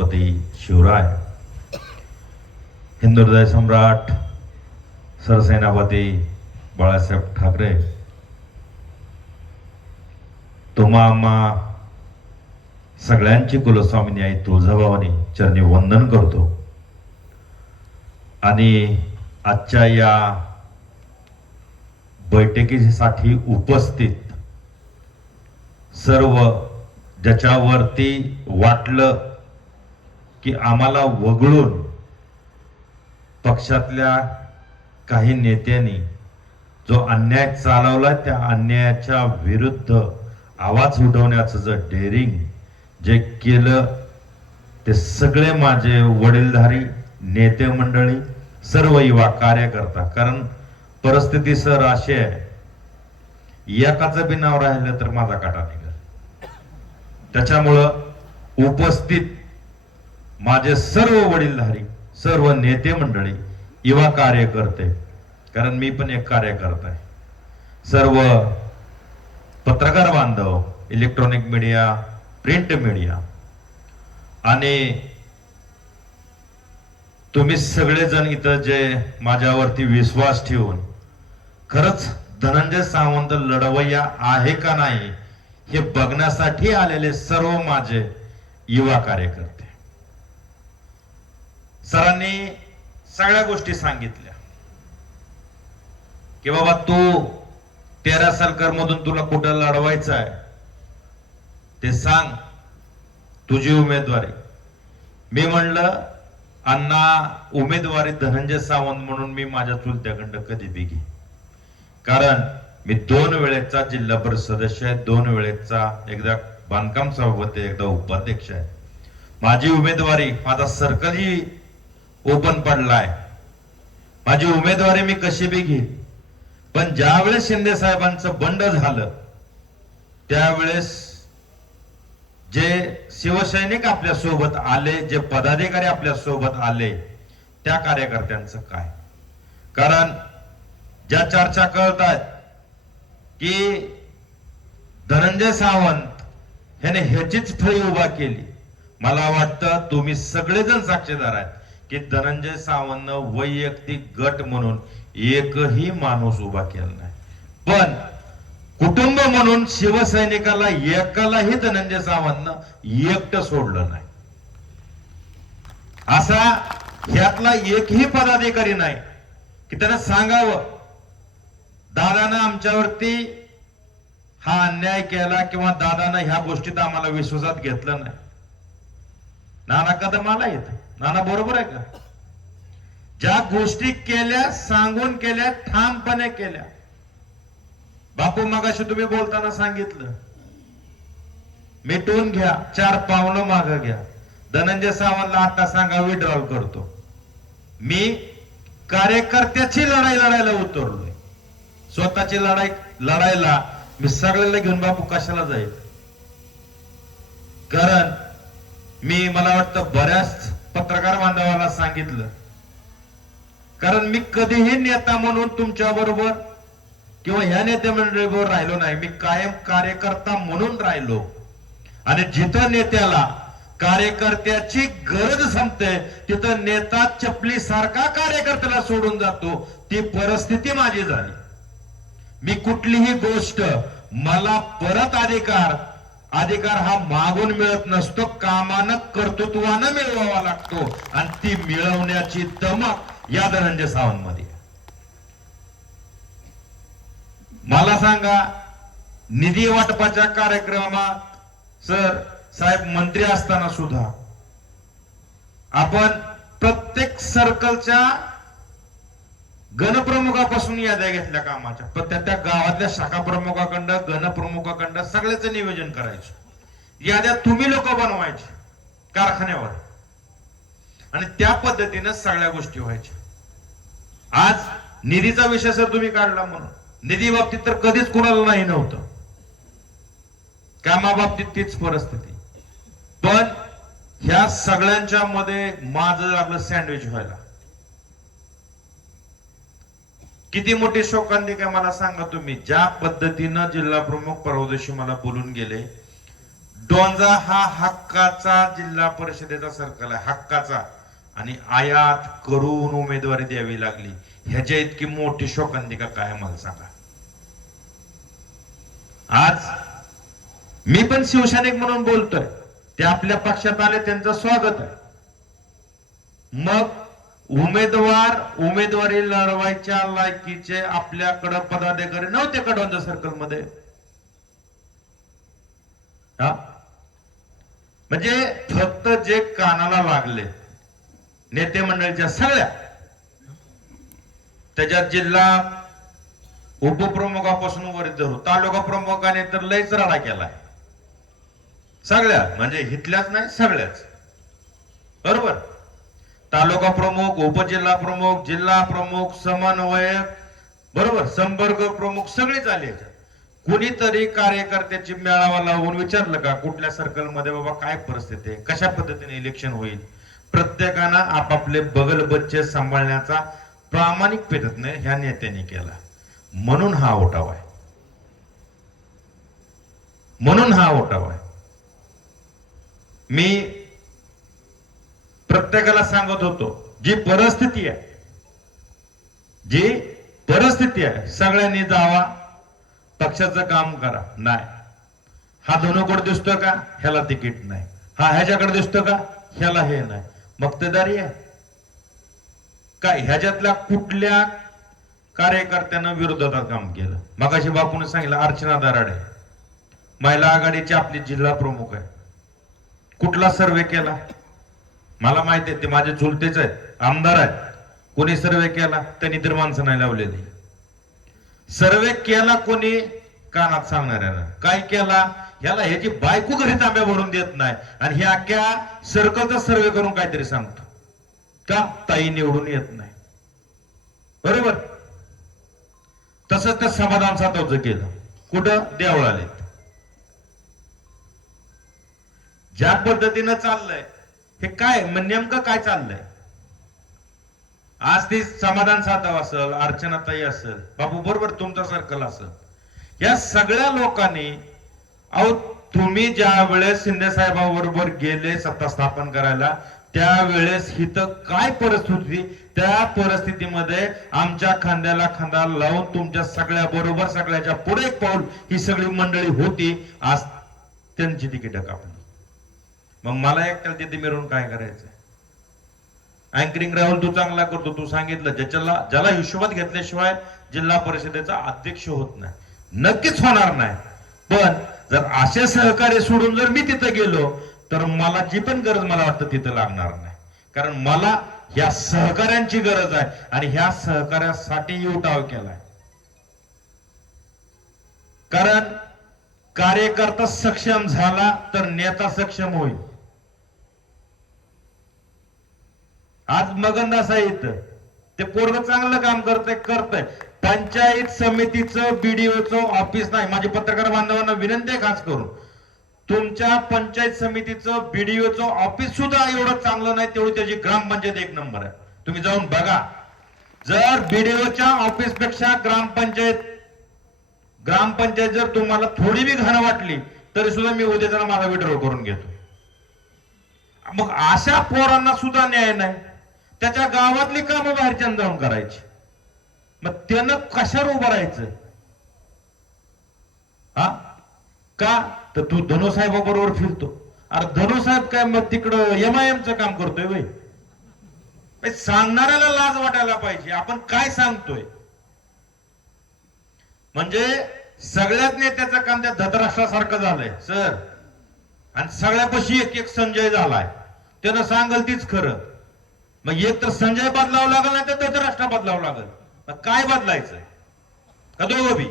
छत्रपती शिवराय, हिंदू हृदय सम्राट सरसेनापती बाळासाहेब ठाकरे, तुम्हा आम्हा सगळ्यांची कुलस्वामिनी आई तुळजाभवानी चरणी वंदन करतो आणि आजच्या या बैठकीसाठी उपस्थित सर्व ज्याच्यावरती वाटलं की आम्हाला वगळून पक्षातल्या काही नेत्यांनी जो अन्याय चालवला त्या अन्यायाच्या विरुद्ध आवाज उठवण्याचं जे डेअरिंग जे केलं ते सगळे माझे वडीलधारी नेते मंडळी, सर्व युवा कार्यकर्ता. कारण परिस्थिती सर अशी आहे, एकाचं बी नाव राहिलं तर माझा काटा निघाल. त्याच्यामुळं उपस्थित माझे सर्व वडीलधारी, सर्व नेते मंडळी, युवा कार्यकर्ते, कारण मी पण एक कार्यकर्ता आहे, सर्व पत्रकार बांधव, इलेक्ट्रॉनिक मीडिया, प्रिंट मीडिया आणि तुम्ही सगळेजण इथं जे माझ्यावरती विश्वास ठेवून खरंच धनंजय सावंत लढवय्या आहे का नाही हे बघण्यासाठी आलेले सर्व माझे युवा कार्यकर्ते. सरांनी सगळ्या गोष्टी सांगितल्या की बाबा तू 13 सरकार मधून तुला कुठं लढवायचं आहे ते सांग, तुझी उमेदवारी. मी म्हणलं अण्णा उमेदवारी धनंजय सावंत म्हणून मी माझ्या चुलत्याकडं कधी बी घे, कारण मी 2 वेळेचा जिल्हा परिषद सदस्य आहे, 2 वेळेचा, एकदा बांधकाम सभापती, एकदा उपाध्यक्ष आहे. माझी उमेदवारी, माझा सर्कलही ओपन पडलाय, माझी उमेदवारी मी कशी बी घेईन. पण ज्यावेळेस शिंदे साहेबांचं बंड झालं त्यावेळेस जे शिवसैनिक आपल्या सोबत आले, जे पदाधिकारी आपल्या सोबत आले, त्या कार्यकर्त्यांचं काय. कारण ज्या चर्चा कळत आहेत की धनंजय सावंत ह्याने ह्याचीच फळी उभा केली, मला वाटतं तुम्ही सगळेजण साक्षीदार आहेत की धनंजय सावंत वैयक्तिक गट म्हणून एकही माणूस उभा केला नाही, पण कुटुंब म्हणून शिवसैनिकाला एकालाही धनंजय सावंतनं एकटं सोडलं नाही. असा ह्यातला एकही पदाधिकारी नाही की त्यानं सांगावं दादानं आमच्यावरती हा अन्याय केला किंवा दादानं ह्या गोष्टीत आम्हाला विश्वासात घेतलं नाही. नाना कदम आला येत, नाना बरोबर आहे का? ज्या गोष्टी केल्या, सांगून केल्या, ठामपणे केल्या. बापू मगाशी तुम्ही बोलताना सांगितलं मिटून घ्या, 4 पावलं मागं घ्या. धनंजय सावंतला आता सांगा विड्रॉल करतो. मी कार्यकर्त्याची लढाई लढायला उतरलोय, स्वतःची लढाई लढायला मी सगळ्याला घेऊन बापू कशाला जाईल. कारण मी, मला वाटतं बऱ्याच पत्रकार बांधवाला सांगितलं, कारण मी कधीही नेता म्हणून तुमच्या बरोबर किंवा ह्या नेते मंडळीबरोबर राहिलो नाही, मी कायम कार्यकर्ता म्हणून राहिलो. आणि जिथं नेत्याला कार्यकर्त्याची गरज संपते तिथं नेता चपली सारखा कार्यकर्त्याला सोडून जातो. ती परिस्थिती माझी झाली. मी कुठलीही गोष्ट, मला परत अधिकार हा मागून मिळत नसतो, कामानं कर्तृत्वानं मिळवावा लागतो आणि ती मिळवण्याची दमक या धनंजय सावंत मध्ये. मला सांगा, निधी वाटपाच्या कार्यक्रमात सर साहेब मंत्री असताना सुद्धा आपण प्रत्येक सर्कलच्या गणप्रमुखापासून याद्या घेतल्या कामाच्या, पण त्या गावातल्या शाखा प्रमुखाकडं, गणप्रमुखाकडं सगळ्याचं नियोजन करायचं. याद्या तुम्ही लोक बनवायचे कारखान्यावर आणि त्या पद्धतीनं सगळ्या गोष्टी व्हायच्या. आज निधीचा विषय सर तुम्ही काढला म्हणून, निधी बाबतीत तर कधीच कुणाला नाही नव्हतं, कामाबाबतीत तीच परिस्थिती. पण ह्या सगळ्यांच्या मध्ये माझं लागलं सँडविच व्हायला. किती मोठी शोकांतिका मला सांगा तुम्ही. ज्या पद्धतीनं जिल्हा प्रमुख परवा दिवशी मला बोलून गेले, डोंजा हा हक्काचा जिल्हा परिषदेचा सर्कल आहे, हक्काचा. आणि आयात करून उमेदवारी द्यावी लागली. ह्याच्या इतकी मोठी शोकांतिका काय मला सांगा. आज मी पण शिवसैनिक म्हणून बोलतोय, ते आपल्या पक्षात आले, त्यांचं स्वागत आहे. मग उमेदवारी लढवायच्या लायकीचे आपल्याकडे पदाधिकारी नव्हते का डोंजा सर्कल मध्ये? हा, म्हणजे फक्त जे कानाला लागले नेते मंडळीच्या सगळ्या, त्याच्यात जिल्हा उपप्रमुखापासून वर धरू तालुका प्रमुखाने तर लयच राडा केलाय. सगळ्या म्हणजे हितल्याच नाही, सगळ्याच. बरोबर, तालुका प्रमुख, उपजिल्हा प्रमुख, जिल्हा प्रमुख, समन्वयक, बरोबर, संपर्क प्रमुख सगळेच आले. कुणीतरी कार्यकर्त्याची मेळावा लावून विचारलं का कुठल्या सर्कल मध्ये बाबा काय परिस्थिती आहे, कशा पद्धतीने इलेक्शन होईल? प्रत्येकानं आपापले बगल बच्चे सांभाळण्याचा प्रामाणिक प्रयत्न ह्या नेत्यांनी केला. म्हणून हा उठाव आहे, म्हणून हा उठाव आहे. मी प्रत्येकाला सांगत होतो, जी परिस्थिती आहे, जी परिस्थिती आहे, सगळ्यांनी जावा, पक्षाचं काम करा. नाही, हा धनुकोड दिसतो का, ह्याला तिकीट नाही, हा ह्याच्याकडे दिसतो का, ह्याला हे नाही, मक्तेदारी आहे काय? ह्याच्यातल्या कुठल्या कार्यकर्त्यानं विरोधात काम केलं? मगाशी बापूने सांगितलं, अर्चना दराडे महिला आघाडीचे आपले जिल्हा प्रमुख आहे, कुठला सर्वे केला? मला माहिती आहे, ते माझे चुलतेच आहेत, आमदार आहेत. कोणी सर्वे केला? त्यांनी तर माणसं नाही लावलेली. सर्वे केला कोणी? कानात सांगणाऱ्यानं. काय केला? ह्याला ह्याची बायको घरी तांब्या भरून देत नाही आणि हे अख्ख्या सर्कलचा सर्वे करून काहीतरी सांगतो का ताई निवडून येत नाही. बरोबर, तसंच त्या समाधान सातवचं केलं. कुठं? देवळालीत. ज्या पद्धतीनं चाललंय हे काय, नेमकं काय चाललंय? आज ती समाधान सातव असेल, अर्चनाताई असेल, बाबू बरोबर तुमचा सर्कल असेल, या सगळ्या लोकांनी, अहो तुम्ही ज्या वेळेस शिंदे साहेबांबरोबर गेले सत्ता स्थापन करायला, त्यावेळेस हिथं काय परिस्थिती, त्या परिस्थितीमध्ये आमच्या खांद्याला खांदा लावून तुमच्या सगळ्या बरोबर, सगळ्याच्या पुढे एक पाऊल ही सगळी मंडळी होती. आज त्यांची तिकीट कापली. मग मला एकट्याला तिथे मिळून काय करायचं? अँकरिंग राहुल तू चांगला करतो, तू सांगितलं, ज्याला हिशोबात घेतल्याशिवाय जिल्हा परिषदेचा अध्यक्ष होत नाही, नक्कीच होणार नाही. पण जर असे सहकार्य सोडून जर मी तिथं गेलो तर मला जी पण गरज मला वाटतं तिथं लागणार नाही. कारण मला ह्या सहकार्यांची गरज आहे आणि ह्या सहकार्यासाठी उठाव केलाय. कारण कार्यकर्ता सक्षम झाला तर नेता सक्षम होईल. आज मगंदा साहित्य ते पोरग चांगलं काम करतंय. पंचायत समितीचं बीडीओचं ऑफिस नाही. माझे पत्रकार बांधवांना विनंती आहे खास करून, तुमच्या पंचायत समितीचं बीडीओचं ऑफिस सुद्धा एवढं चांगलं नाही तेवढी त्याची ग्रामपंचायत एक नंबर आहे. तुम्ही जाऊन बघा. जर बीडीओच्या ऑफिस पेक्षा ग्रामपंचायत जर तुम्हाला थोडी बी घाण वाटली तरी सुद्धा मी उद्या माझा विड्रॉ करून घेतो. मग अशा पोरांना सुद्धा न्याय नाही. त्याच्या गावातली कामं बाहेरच्या जाऊन करायची. मग त्यानं कशावर उभं राहायचं? हा का? तर तू धनुसाहेबाबरोबर फिरतो. अरे धनुसाहेब काय मग तिकडं एमआयएमचं काम करतोय वय? सांगणाऱ्याला लाज वाटायला पाहिजे आपण काय सांगतोय. म्हणजे सगळ्यात नेत्याचं काम त्या धतराष्ट्रासारखं झालंय सर. आणि सगळ्यापाशी एक एक संजय झालाय. त्यानं सांगल तीच खरं. मग एक तर संजय बदलावं लागल, नाही तर धतराष्ट्र बदलावं लागल. मग काय बदलायचंय का दोघं बी?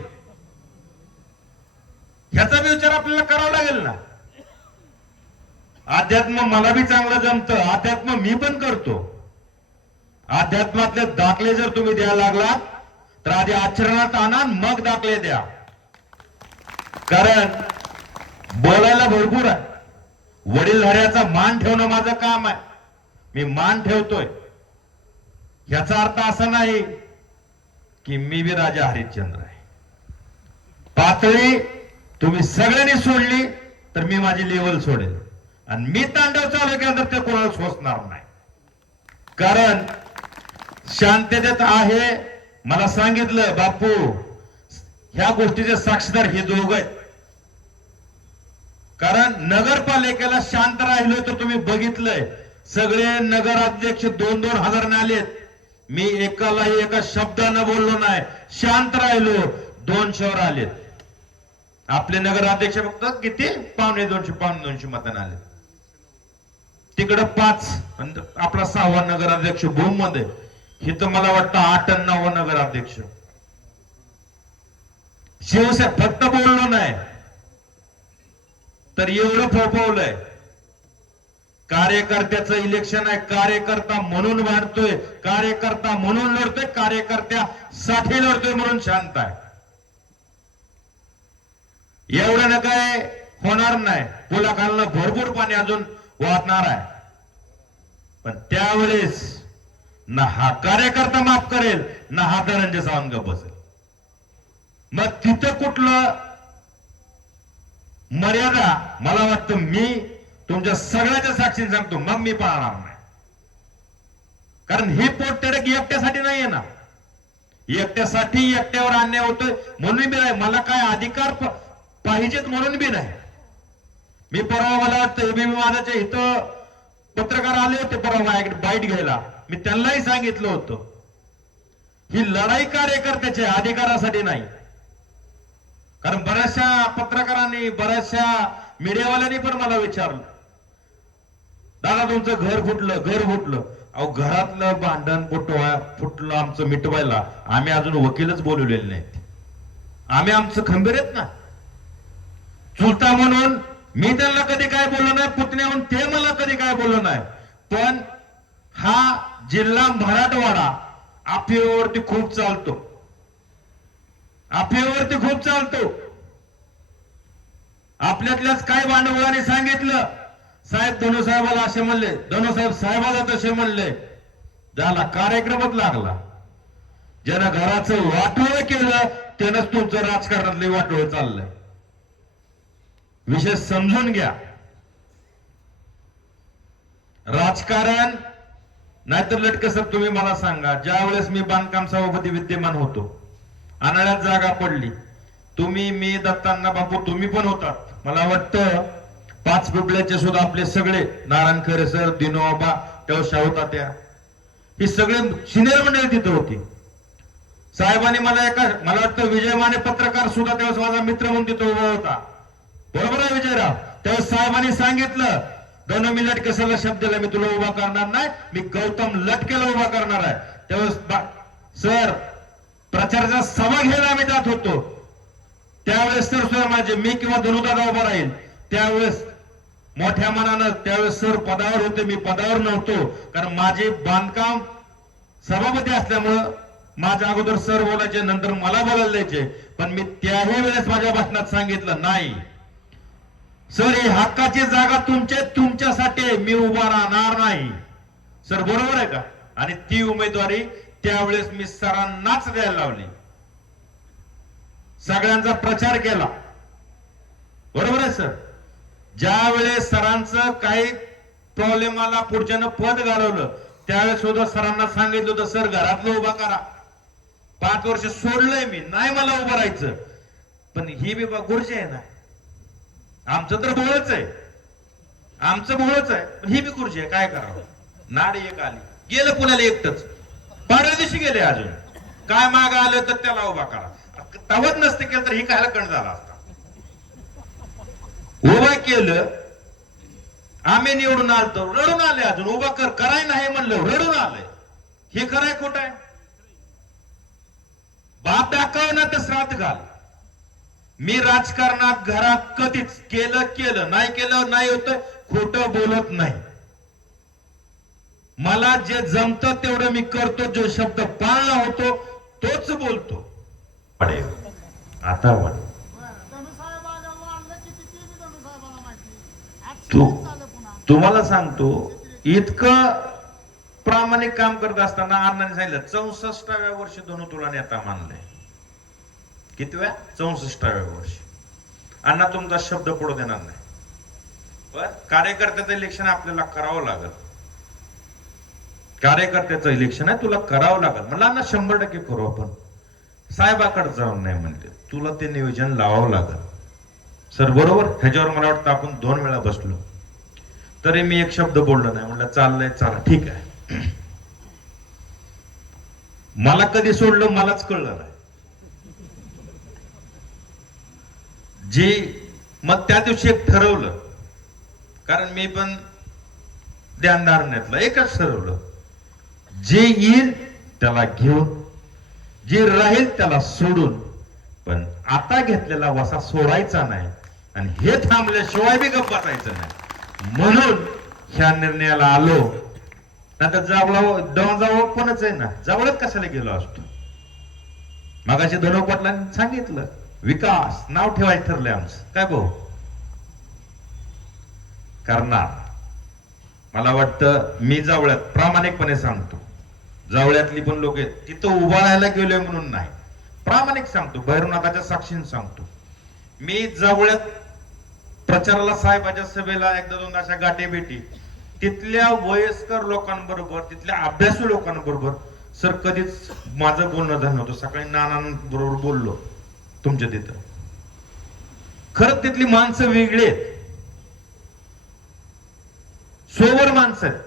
ह्याचा बी विचार आपल्याला करावा लागेल ना. अध्यात्म मला बी चांगलं जमतं, अध्यात्म मी पण करतो. अध्यात्मातले दाखले जर तुम्ही द्यायला लागलात तर आधी आचरणात आणा, मग दाखले द्या. कारण बोलायला भरपूर आहे. वडीलधाऱ्याचा मान ठेवणं माझं काम आहे. मी मान ठेवतोय. याचा अर्थ असा नाही की मी बी राजा हरिश्चंद्र आहे. पातळी तुम्ही सगळ्यांनी सोडली तर मी माझी लेवल सोडेल आणि मी तांडव चालू केलं तर ते कोणाला सोसणार नाही. कारण शांततेत आहे. मला सांगितलं बापू ह्या गोष्टीचे साक्षीदार हे दोघ आहेत. कारण नगरपालिकेला शांत राहिलो तर तुम्ही बघितलंय सगळे नगराध्यक्ष 2-2 हजाराने आलेत. मी एकालाही एका शब्दानं बोललो नाही, शांत राहिलो. 200वर आलेत. आपले नगराध्यक्ष फक्त किती 250 मतांना आले. तिकडं 5 आपला 6वा नगराध्यक्ष भूम मध्ये, इथं मला वाटतं 8 आणि 9 नगराध्यक्ष. शिवसेना फक्त बोललो नाही तर एवढं फोफवलंय. कार्यकर्त्याचं इलेक्शन आहे, कार्यकर्ता म्हणून वाढतोय, कार्यकर्ता म्हणून लढतोय, कार्यकर्त्यासाठी लढतोय म्हणून शांत आहे. एवढं ना काय होणार नाही. पुलाखालनं भरपूर पाणी अजून वाहणार आहे. पण त्यावेळेस ना हा कार्यकर्ता माफ करेल ना हा धनंजय सावंत गप्प बसेल. मग तिथं कुठलं मर्यादा, मला वाटतं मी तुमच्या सगळ्याच्या साक्षीने सांगतो मग मी पाळणार नाही. कारण ही पोटतिडक एकट्यासाठी नाहीये ना, एकट्यासाठी एकट्यावर अन्याय होतोय म्हणून बी नाही, मला काय अधिकार पाहिजेत म्हणून बी नाही. मी परवा मला वाटतं एबीपी माझ्याच्या इथं पत्रकार आले होते परवा माझ्याकडे बाईट घ्यायला. मी त्यांनाही सांगितलं होतं ही लढाई कार्यकर्त्याची अधिकारासाठी नाही. कारण बऱ्याचशा पत्रकारांनी बऱ्याचशा मीडियावाल्यांनी पण मला विचारलं दादा तुमचं घर फुटलं. अहो घरातलं भांडण फुटलं आमचं मिटवायला आम्ही अजून वकीलच बोलवलेले नाहीत. आम्ही आमचं खंबीर आहेत ना. चुलता म्हणून मी त्यांना कधी काय बोललो नाही, पुतण्या म्हणून ते मला कधी काय बोललो नाही. पण हा जिल्हा मराठवाडा अफवेवरती खूप चालतो, आपल्यातल्याच काय भांडवलाने सांगितलं साहेब धनुसाहेबाला असे म्हणले, धनुसाहेब साहेबाला तसे म्हणले. झाला कार्यक्रमच लागला. ज्यानं घराचं वाटोळ केलं त्यानंच तुमचं राजकारणातले वाटोळ चाललंय. विषय समजून घ्या. राजकारण नाहीतर लटकसर. तुम्ही मला सांगा, ज्या वेळेस मी बांधकाम सभापती विद्यमान होतो, अनाळ्यात जागा पडली, तुम्ही मी दत्तांना बापू तुम्ही पण होतात. मला वाटतं 5 बिबल्याचे सुद्धा आपले सगळे नारायण खरे सर, दिनोबा, तेव्हा शाहू तात्या, ही सगळे सिनियर मंडळी तिथे होती. साहेबांनी मला वाटतं विजय माने पत्रकार सुद्धा तेव्हा माझा मित्र म्हणून तिथे उभा होता. बरोबर आहे विजयराव? तेव्हा साहेबांनी सांगितलं दोन मी लटकेसरला शब्द दिला, मी तुला उभा करणार नाही, मी गौतम लटकेला उभा करणार आहे. तेव्हा सर प्रचाराचा सभा घ्यायला आम्ही जात होतो. त्यावेळेस सर सुद्धा माझे मी किंवा धनुदादा उभा राहील त्यावेळेस मोठ्या मनानं, त्यावेळेस सर पदावर होते, मी पदावर नव्हतो. कारण माझे बांधकाम सभापती असल्यामुळं माझ्या अगोदर सर बोलायचे, नंतर मला बोलायला द्यायचे. पण मी त्याही वेळेस माझ्या भाषणात सांगितलं नाही सर ही हक्काची जागा तुमच्यासाठी मी उभा राहणार नाही. सर बरोबर आहे का? आणि ती उमेदवारी त्यावेळेस मी सरांनाच द्यायला लावली, सगळ्यांचा प्रचार केला. बरोबर आहे सर? ज्या वेळेस सरांचं काही प्रॉब्लेम आला, पुढच्यानं पद घालवलं, त्यावेळेस सुद्धा सरांना सांगितलं होतं सर घरातलं उभा करा. 5 वर्ष सोडलंय मी, नाही मला उभं राहायचं. पण ही बी गुरुजी आहे ना, आमचं तर भोळच आहे, पण ही बी गुरुजी आहे. काय करावं? नाड एक आली, गेलं पुण्याला एकटच, पाडव्या दिवशी गेले. अजून काय माग आलं तर त्याला उभा करा. तवत नसते केलं तर ही कायला कण झाला असता. उभा केलं, आम्ही निवडून आलतो, रडून आले. अजून उभा कराय नाही म्हणलं, रडून आलंय. हे कराय खोटं आहे? बाप दाखव ना तर श्राद्ध घाल. मी राजकारणात घरात कधीच केलं नाही, केलं नाही होत, खोटं बोलत नाही. मला जे जमतं तेवढं मी करतो, जो शब्द पाळला होतो तोच बोलतो. आता तुम्हाला सांगतो, इतकं प्रामाणिक काम करत असताना अण्णांनी सांगितलं 64व्या वर्षी धनु तुला नेता मानलंय. कितव्या? 64व्या वर्षी. अण्णा तुमचा शब्द पडू देणार नाही. पण कार्यकर्त्याचं इलेक्शन आपल्याला करावं लागल. कार्यकर्त्याचं इलेक्शन आहे, तुला करावं लागल. म्हणला ना 100% करू आपण. साहेबाकडे जाऊन नाही म्हणले, तुला ते नियोजन लावावं लागल. सर बरोबर. ह्याच्यावर मला वाटतं आपण 2 वेळा बसलो, तरी मी एक शब्द बोललो नाही. म्हणलं चाललंय, चला ठीक आहे. मला कधी सोडलं मलाच कळलं नाही. मग त्या दिवशी एक ठरवलं, कारण मी पण ध्यानधारणेतलं एकच ठरवलं, जे येईल त्याला घेऊन, जे राहील त्याला सोडून, पण आता घेतलेला वसा सोडायचा नाही आणि हे थांबल्याशिवाय बी गप्प बसायचं नाही. म्हणून ह्या निर्णयाला आलो. नंतर जवळ पणच आहे ना, जवळच कशाला गेलो असतो. मगाशी धनु पाटलांनी सांगितलं, विकास नाव ठेवायचं ठरलंय आमचं. काय भाऊ करणार? मला वाटतं मी जावळ्यात प्रामाणिकपणे सांगतो, जावळ्यातली पण लोक तिथं उभा राहायला गेलोय म्हणून नाही, प्रामाणिक सांगतो, भैरवनाथाच्या साक्षीने सांगतो. मी जावळ्यात प्रचाराला साहेबाच्या सभेला एकदा दोनदा अशा गाठी भेटी, तिथल्या वयस्कर लोकांबरोबर, तिथल्या अभ्यासू लोकांबरोबर सर कधीच माझं बोलणं झालं नव्हतं. सकाळी नानांबरोबर बोललो तुमच्या तिथं. खरंच तिथली माणसं वेगळी आहेत, सोवर माणसं आहेत.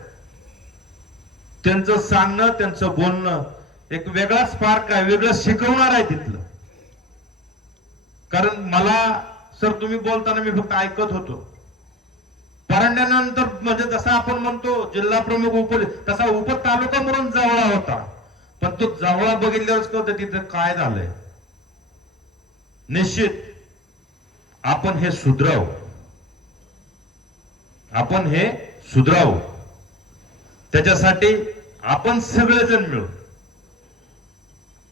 त्यांचं सांगणं, त्यांचं बोलणं एक वेगळा स्पार्क आहे, वेगळं शिकवणार आहे तिथलं. कारण मला सर तुम्ही बोलताना मी फक्त ऐकत होतो. परांड्यानंतर म्हणजे जसा आपण म्हणतो जिल्हा प्रमुख उप, तसा उप तालुका म्हणून जावळा होता. पण तो जावळा बघितल्यावरच कळतं तिथं काय झालंय. निश्चित आपण हे सुधरावू, आपण हे सुधरावू. त्याच्यासाठी आपण सगळेजण मिळू.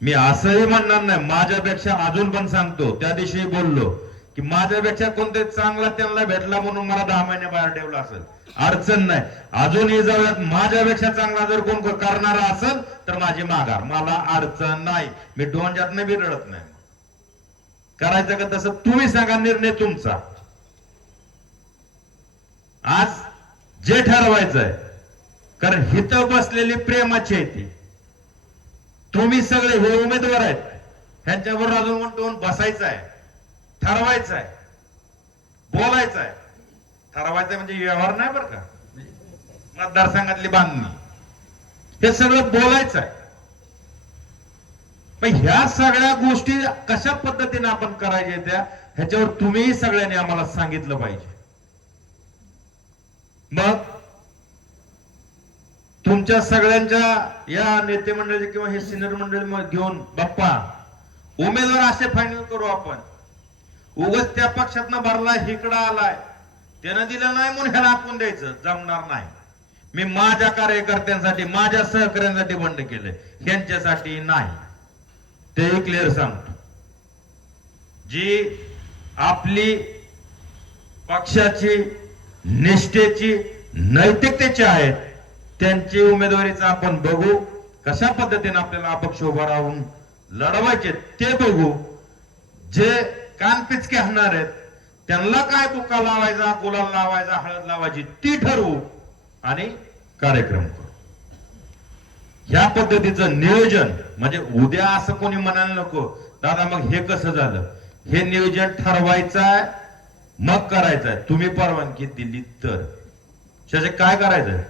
मी असंही म्हणणार नाही, माझ्यापेक्षा अजून पण सांगतो, त्या दिवशी बोललो की माझ्यापेक्षा कोणतरी चांगला त्यांना भेटला म्हणून मला 10 महिने बाहेर ठेवला असेल, अडचण नाही. अजूनही जाऊयात, माझ्यापेक्षा चांगला जर कोण करणारा असेल तर माझी माघार, मला अडचण नाही. मी डोंजातनं बी रडत नाही. करायचं का तसं तुम्ही सांगा, निर्णय तुमचा. आज जे ठरवायचंय, कारण हिथं बसलेली प्रेमाची आहे ती. तुम्ही सगळे हे उमेदवार आहेत, ह्यांच्याबरोबर अजून म्हणतो बसायचं आहे, ठरवायचं आहे, बोलायचं आहे. ठरवायचं म्हणजे व्यवहार नाही बरं का, मतदारसंघातली बांधणी, हे सगळं बोलायचं आहे. पण ह्या सगळ्या गोष्टी कशा पद्धतीने आपण करायच्या त्या, ह्याच्यावर तुम्ही सगळ्यांनी आम्हाला सांगितलं पाहिजे. मग तुमच्या सगळ्यांच्या या नेते मंडळी किंवा हे सिनियर मंडळी घेऊन बाप्पा उमेदवार असे फायनल करू आपण. उगाच त्या पक्षातनं भरला इकडं आलाय, त्यानं दिलं नाही म्हणून ह्याला आपण द्यायचं, जमणार नाही. मी माझ्या कार्यकर्त्यांसाठी, माझ्या सहकार्यांसाठी बंड केलंय, ह्यांच्यासाठी नाही. ते क्लिअर सांगतो. जी आपली पक्षाची, निष्ठेची, नैतिकतेची आहेत, त्यांची उमेदवारीचा आपण बघू. कशा पद्धतीने आपल्याला अपक्ष उभा राहून लढवायचे ते बघू. जे कानपिचके हाणणार आहेत त्यांना काय बुक्का लावायचा, गुलाल लावायचा, हळद लावायची ती ठरवू आणि कार्यक्रम करू. ह्या पद्धतीचं नियोजन, म्हणजे उद्या असं कोणी म्हणायला नको दादा मग हे कसं झालं. हे नियोजन ठरवायचं आहे, मग करायचं आहे. तुम्ही परवानगी दिली तर त्याचे काय करायचंय?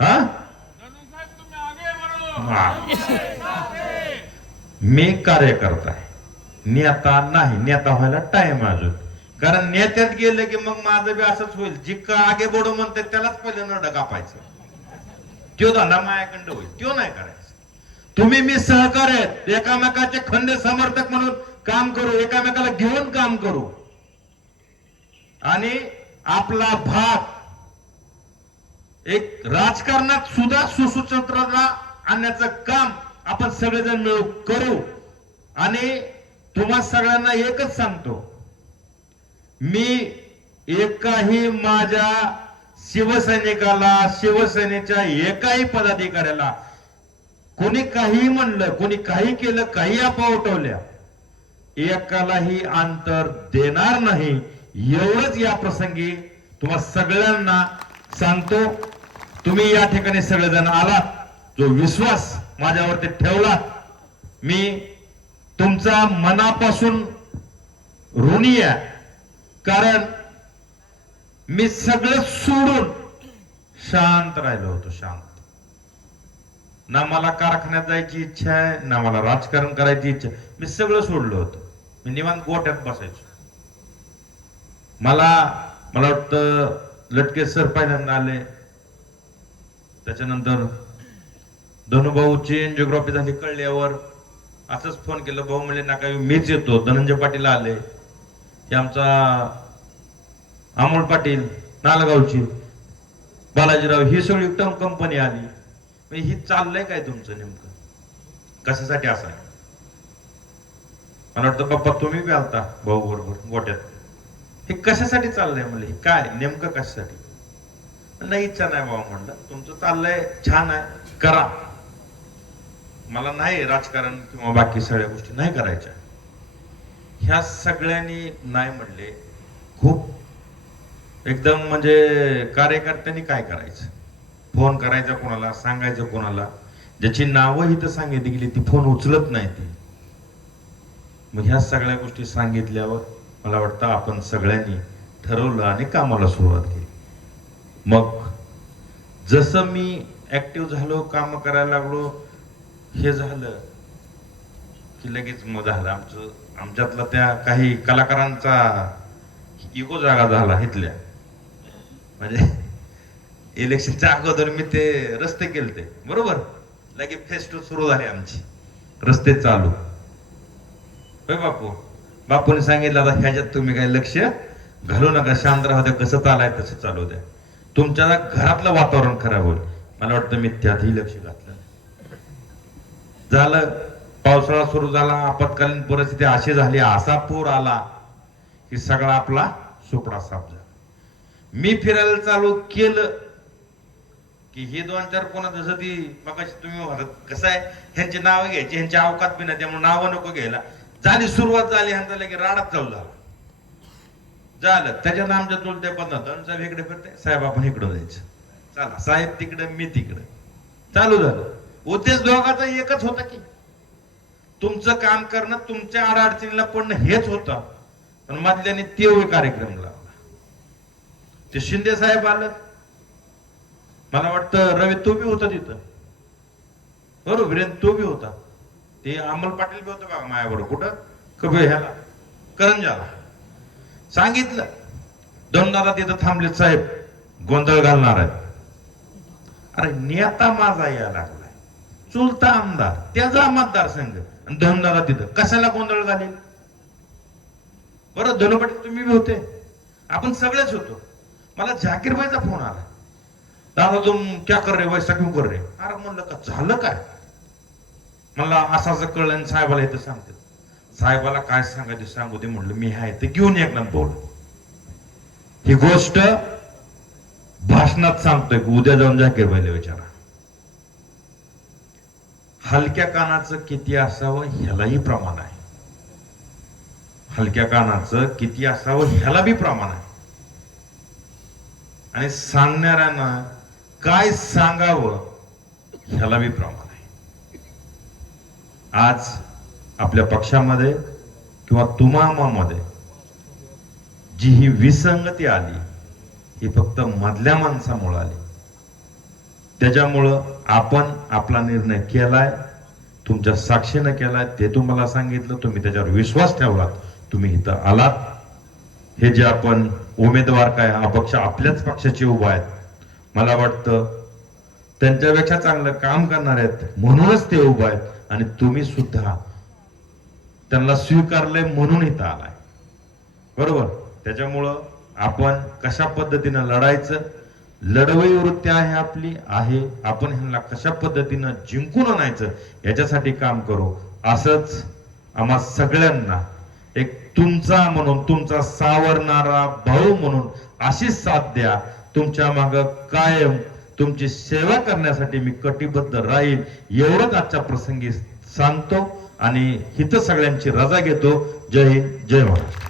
हा, मी कार्यकर्ता आहे, नेता नाही. नेता व्हायला टाइम अजून, कारण नेत्यात गेले की मग माझं बी असंच होईल. जिक्का आगे बडो म्हणते त्यालाच पहिले नड कापायचं, तो धंदा मायाकडं होईल, तो नाही करायचं. तुम्ही मी सहकार्य आहेत, एकामेकाचे खंदे समर्थक म्हणून काम करू, एकामेकाला घेऊन काम करू आणि आपला भाग एक राजकारणात सुद्धा सुसूत्रता आणण्याचं काम आपण सगळेजण मिळून करू. आणि तुम्हा सगळ्यांना एकच सांगतो, मी एकाही माझ्या शिवसैनिकाला, शिवसेनेच्या एकाही पदाधिकाऱ्याला कोणी काही म्हणलं, कोणी काही केलं, काही अफवा उठवल्या, एकालाही अंतर देणार नाही. एवढंच या प्रसंगी तुम्हा सगळ्यांना सांगतो. तुम्ही या ठिकाणी सगळेजण आलात, जो विश्वास माझ्यावरती ठेवला, मी तुमचा मनापासून ऋणी आहे. कारण मी सगळं सोडून शांत राहिलो होतो. शांत. ना मला कारखान्यात जायची इच्छा आहे, ना मला राजकारण करायची इच्छा. मी सगळं सोडलं होतं. मी निवांत गोट्यात बसायचो. मला वाटतं लटके सर पहिल्यांदा आले, त्याच्यानंतर धनुभाऊची एंजिओग्राफी झाली कळल्यावर असंच फोन केलं, भाऊ म्हणले ना काही मीच येतो. धनंजय पाटील आले, हे आमचा अमोल पाटील नालगावची, बालाजीराव, ही सगळी टर्म कंपनी आली. ही चाललंय काय तुमचं नेमकं, कशासाठी असं आहे? मला वाटतं बाप्पा तुम्ही बी आलता भाऊ बरोबर गोट्यात. हे कशासाठी चाललंय म्हणले, काय नेमकं कशासाठी? नाही इच्छा नाही बाबा म्हणलं, तुमचं चाललंय छान आहे, करा. मला नाही राजकारण किंवा बाकी सगळ्या गोष्टी नाही करायच्या. ह्या सगळ्यांनी नाही म्हणले. खूप एकदम म्हणजे कार्यकर्त्यांनी काय करायचं, फोन करायचा कोणाला, सांगायचं कोणाला, ज्याची नावं इथं सांगितली गेली ती फोन उचलत नाही ती. मग ह्या सगळ्या गोष्टी सांगितल्यावर मला वाटतं आपण सगळ्यांनी ठरवलं आणि कामाला सुरुवात केली. मग जसं मी ऍक्टिव्ह झालो, काम करायला लागलो, हे झालं की लगेच मग झालं आमच्यातला त्या काही कलाकारांचा इगो जागा झाला इथल्या. म्हणजे इलेक्शनच्या अगोदर मी ते रस्ते केलते बरोबर, लगेच फेस्ट सुरू झाली आमची, रस्ते चालू. होय बापूने सांगितलं आता ह्याच्यात तुम्ही काही लक्ष घालू नका, शांत राहू द्या, कसं चालाय तसं चालू द्या, तुमच्या घरातलं वातावरण खराब होईल. मला वाटतं मी त्यातही लक्ष घातलं. झालं, पावसाळा सुरू झाला, आपत्कालीन परिस्थिती अशी झाली, असा पूर आला की सगळा आपला सुपडा साफ झाला. मी फिरायला चालू केलं की हे 2-4 कोणा जसं ती मगाशी तुम्ही कसं आहे, ह्यांची नावं घ्यायची, ह्यांची अवकात बी नाही, त्यामुळे नावं नको घ्यायला. झाली सुरुवात झाली, ह्यांचा लगे राडात चालू झालं. त्याच्यात आमच्या चुलत्या पद्धत साहेब इकडे फिरते, साहेब आपण इकडं जायचं, चला साहेब तिकडे मी तिकडे, चालू झालं. उद्देश दोघांचा एकच होता की तुमचं काम करणं, तुमच्या अडचणीला पडणं हेच होतं. पण मधल्याने ते कार्यक्रम लावला. ते शिंदे साहेब आलं, मला वाटतं रवी तो बी होता तिथं बरोबर, तो बी होता. ते अमोल पाटील बी होतं का मायाबरोबर, कुठं कबे ह्याला करंजाला. सांगितलं दोनदा तिथं थांबले, साहेब गोंधळ घालणार आहेत. अरे नेता माझा यायला लागलाय, चुलता आमदार, त्याचा मतदारसंघ, आणि धनदारा तिथं कशाला गोंधळ घालेल बरं? धनुपाटील तुम्ही बी होते, आपण सगळेच होतो. मला झाकीरबाईचा फोन आला, दादा तुम क्या कर रे, वैसा क्यों कर रे? अरे म्हणलं का झालं काय? मला असं कळलं, साहेबाला इथं सांगते. साहेबाला काय सांगायचं सांगू दे म्हणलं, मी आहे ते घेऊन एकदा बोल. ही गोष्ट भाषणात सांगतोय, उद्या जाऊन झाकीरबाईला विचारा. हलक्या कानाचं किती असावं ह्यालाही प्रमाण आहे, हलक्या कानाचं किती असावं ह्याला बी प्रमाण आहे, आणि सांगणाऱ्यांना काय सांगावं ह्याला बी प्रमाण आहे. आज आपल्या पक्षामध्ये किंवा तुम्हामध्ये जी ही विसंगती आली, ही फक्त मधल्या माणसामुळे आली. त्याच्यामुळं आपण आपला निर्णय केलाय, तुमच्या साक्षीनं केलाय, ते तुम्हाला सांगितलं, तुम्ही त्याच्यावर विश्वास ठेवलात, तुम्ही इथं आलात. हे जे आपण उमेदवार काय अपक्ष आपल्याच पक्षाचे उभा आहेत, मला वाटतं त्यांच्यापेक्षा चांगलं काम करणार आहेत म्हणूनच ते उभा आहेत, आणि तुम्ही सुद्धा त्यांना स्वीकारलंय म्हणून इथं आलाय बरोबर. त्याच्यामुळं आपण कशा पद्धतीनं लढायचं, लढवई वृत्ती आहे आपली आहे, आपण ह्यांना कशा पद्धतीनं जिंकून आणायचं याच्यासाठी काम करू. असंच आम्हा सगळ्यांना एक तुमचा म्हणून, तुमचा सावरणारा भाऊ म्हणून अशीच साथ द्या. तुमच्या मागं कायम तुमची सेवा करण्यासाठी मी कटिबद्ध राहील, एवढंच आजच्या प्रसंगी सांगतो आणि हित सगळ्यांची रजा घेतो. जय हिंद, जय महाराष्ट्र.